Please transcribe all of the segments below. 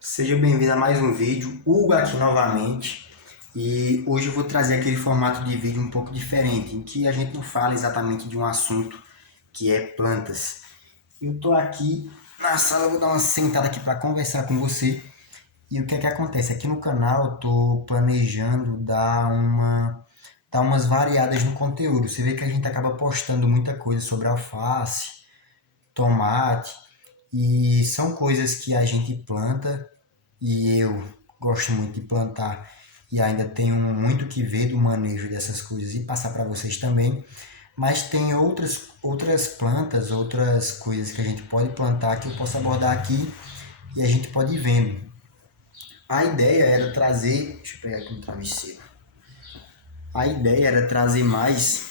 Seja bem-vindo a mais um vídeo, Hugo aqui novamente. E hoje eu vou trazer aquele formato de vídeo um pouco diferente, em que a gente não fala exatamente de um assunto que é plantas. Eu tô aqui na sala, eu vou dar uma sentada aqui para conversar com você. E o que é que acontece? Aqui no canal eu tô planejando dar umas variadas no conteúdo. Você vê que a gente acaba postando muita coisa sobre alface, tomate, e são coisas que a gente planta e eu gosto muito de plantar e ainda tenho muito que ver do manejo dessas coisas e passar para vocês também. Mas tem outras plantas, outras coisas que a gente pode plantar que eu posso abordar aqui e a gente pode ir vendo. A ideia era trazer, deixa eu pegar aqui um travesseiro. A ideia era trazer mais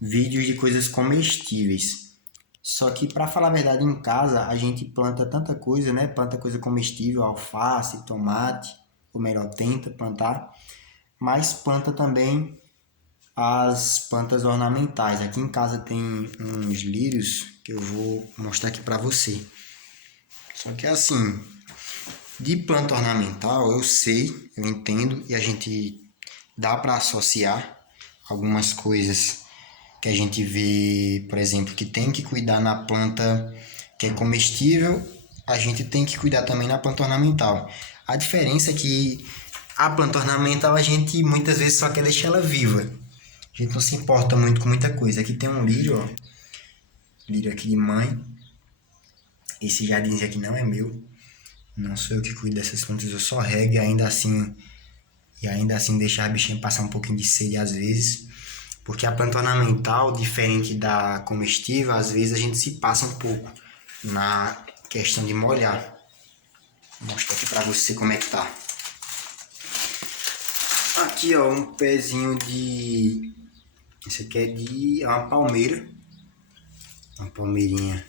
vídeos de coisas comestíveis. Só que, para falar a verdade, em casa a gente planta tanta coisa, né? Planta coisa comestível, alface, tomate, ou melhor, tenta plantar, mas planta também as plantas ornamentais. Aqui em casa tem uns lírios que eu vou mostrar aqui para você. Só que assim, de planta ornamental eu sei, eu entendo e a gente dá para associar algumas coisas que a gente vê, por exemplo, que tem que cuidar na planta que é comestível, a gente tem que cuidar também na planta ornamental. A diferença é que a planta ornamental a gente muitas vezes só quer deixar ela viva. A gente não se importa muito com muita coisa. Aqui tem um lírio, ó, lírio aqui de mãe. Esse jardim aqui não é meu. Não sou eu que cuido dessas plantas, eu só rego e ainda assim deixar a bichinha passar um pouquinho de sede às vezes. Porque a planta ornamental, diferente da comestível, às vezes a gente se passa um pouco na questão de molhar. Vou mostrar aqui pra você como é que tá. Aqui, ó, um pezinho de... Esse aqui é uma palmeira. Uma palmeirinha.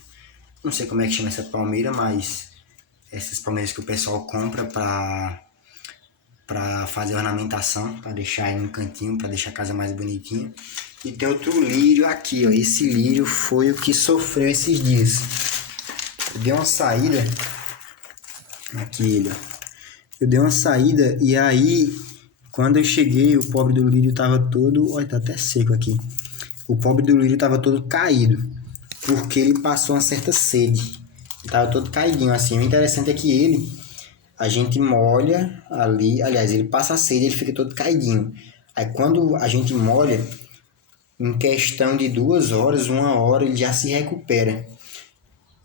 Não sei como é que chama essa palmeira, mas essas palmeiras que o pessoal compra para fazer ornamentação, para deixar aí no cantinho, para deixar a casa mais bonitinha. E tem outro lírio aqui, ó. Esse lírio foi o que sofreu esses dias. Eu dei uma saída. Aqui ele, ó. Eu dei uma saída e aí, quando eu cheguei, o pobre do lírio tava todo... Olha, tá até seco aqui. O pobre do lírio tava todo caído, porque ele passou uma certa sede. Ele tava todo caidinho assim. O interessante é que a gente molha ali, aliás, ele passa a sede, ele fica todo caidinho. Aí quando a gente molha, em questão de 2 horas, 1 hora, ele já se recupera.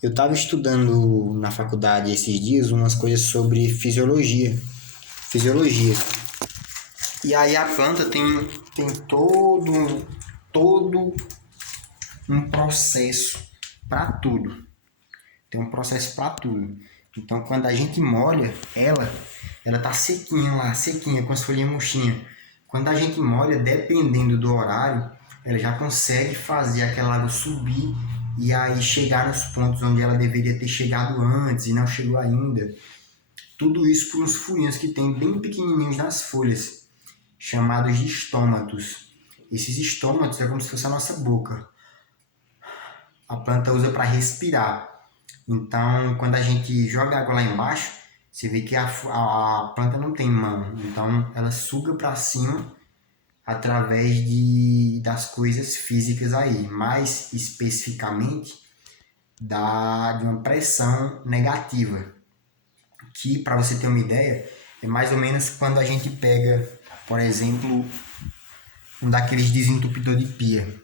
Eu estava estudando na faculdade esses dias umas coisas sobre fisiologia. Fisiologia. E aí a planta tem todo um processo para tudo. Tem um processo para tudo. Então quando a gente molha ela tá sequinha lá, sequinha, com as folhinhas murchinhas. Quando a gente molha, dependendo do horário, ela já consegue fazer aquela água subir e aí chegar nos pontos onde ela deveria ter chegado antes e não chegou ainda. Tudo isso por uns furinhos que tem bem pequenininhos nas folhas, chamados de estômatos. Esses estômatos é como se fosse a nossa boca. A planta usa para respirar. Então, quando a gente joga água lá embaixo, você vê que a planta não tem mão. Então, ela suga para cima através das coisas físicas aí. Mais especificamente, de uma pressão negativa. Que, para você ter uma ideia, é mais ou menos quando a gente pega, por exemplo, um daqueles desentupidor de pia.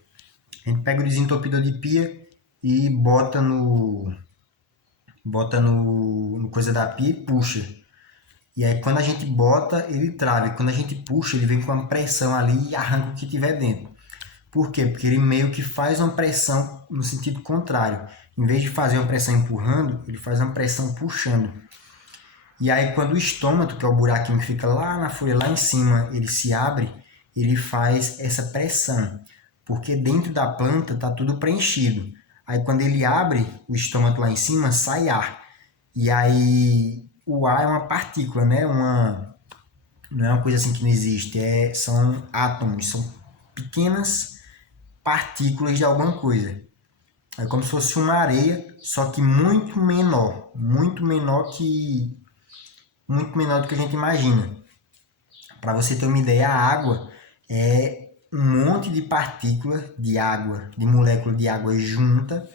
A gente pega o desentupidor de pia e bota no coisa da pia e puxa. E aí quando a gente bota, ele trava. E quando a gente puxa, ele vem com uma pressão ali e arranca o que tiver dentro. Por quê? Porque ele meio que faz uma pressão no sentido contrário. Em vez de fazer uma pressão empurrando, ele faz uma pressão puxando. E aí quando o estômago, que é o buraquinho que fica lá na folha, lá em cima, ele se abre, ele faz essa pressão. Porque dentro da planta está tudo preenchido. Aí quando ele abre o estômago lá em cima, sai ar. E aí o ar é uma partícula, né? Não é uma coisa assim que não existe. São átomos, são pequenas partículas de alguma coisa. É como se fosse uma areia, só que muito menor do que a gente imagina. Para você ter uma ideia, a água é um monte de partícula de água, de molécula de água junta,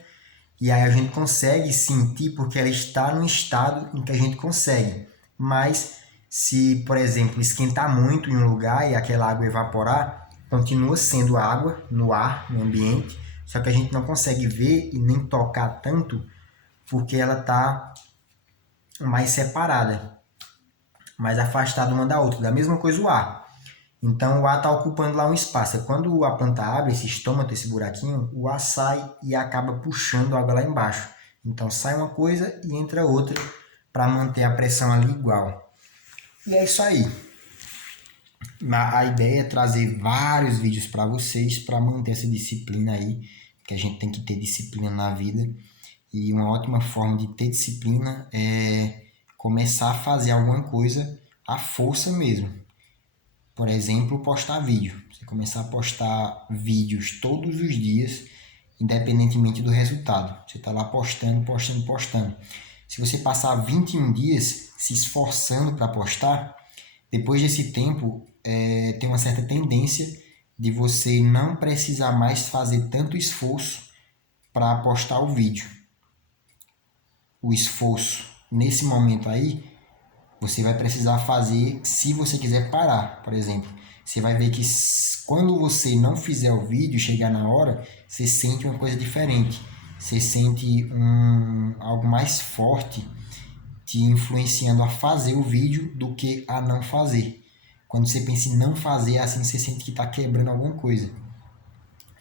e aí a gente consegue sentir porque ela está no estado em que a gente consegue. Mas se, por exemplo, esquentar muito em um lugar e aquela água evaporar, continua sendo água no ar, no ambiente, só que a gente não consegue ver e nem tocar tanto porque ela está mais separada, mais afastada uma da outra. Da mesma coisa o ar. Então o ar está ocupando lá um espaço. Quando a planta abre esse estômago, esse buraquinho, o ar sai e acaba puxando a água lá embaixo. Então sai uma coisa e entra outra para manter a pressão ali igual. E é isso aí. A ideia é trazer vários vídeos para vocês para manter essa disciplina aí, que a gente tem que ter disciplina na vida. E uma ótima forma de ter disciplina é começar a fazer alguma coisa à força mesmo. Por exemplo, postar vídeo. Você começar a postar vídeos todos os dias, independentemente do resultado. Você está lá postando. Se você passar 21 dias se esforçando para postar, depois desse tempo tem uma certa tendência de você não precisar mais fazer tanto esforço para postar o vídeo. O esforço nesse momento aí você vai precisar fazer se você quiser parar, por exemplo. Você vai ver que quando você não fizer o vídeo, chegar na hora, você sente uma coisa diferente. Você sente algo mais forte te influenciando a fazer o vídeo do que a não fazer. Quando você pensa em não fazer, assim você sente que está quebrando alguma coisa.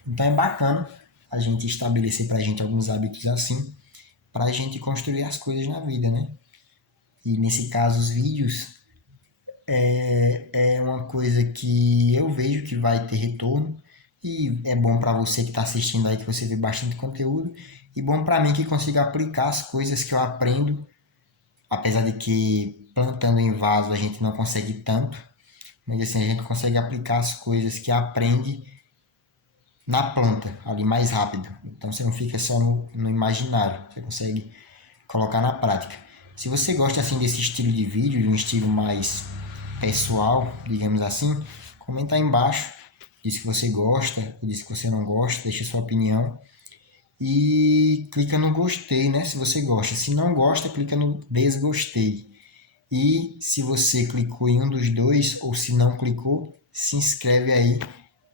Então é bacana a gente estabelecer para a gente alguns hábitos assim, para a gente construir as coisas na vida, né? E nesse caso os vídeos é uma coisa que eu vejo que vai ter retorno e é bom para você que está assistindo aí, que você vê bastante conteúdo, e bom para mim que consigo aplicar as coisas que eu aprendo, apesar de que plantando em vaso a gente não consegue tanto, mas assim a gente consegue aplicar as coisas que aprende na planta, ali mais rápido. Então você não fica só no imaginário, você consegue colocar na prática. Se você gosta assim desse estilo de vídeo, de um estilo mais pessoal, digamos assim, comenta aí embaixo, diz que você gosta, ou diz que você não gosta, deixa sua opinião e clica no gostei, né? Se você gosta. Se não gosta, clica no desgostei. E se você clicou em um dos dois ou se não clicou, se inscreve aí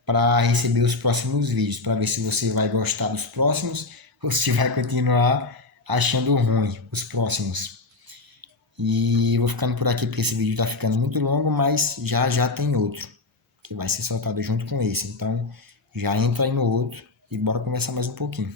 para receber os próximos vídeos, para ver se você vai gostar dos próximos ou se vai continuar achando ruim os próximos. E eu vou ficando por aqui porque esse vídeo está ficando muito longo, mas já tem outro que vai ser soltado junto com esse. Então já entra aí no outro e bora conversar mais um pouquinho.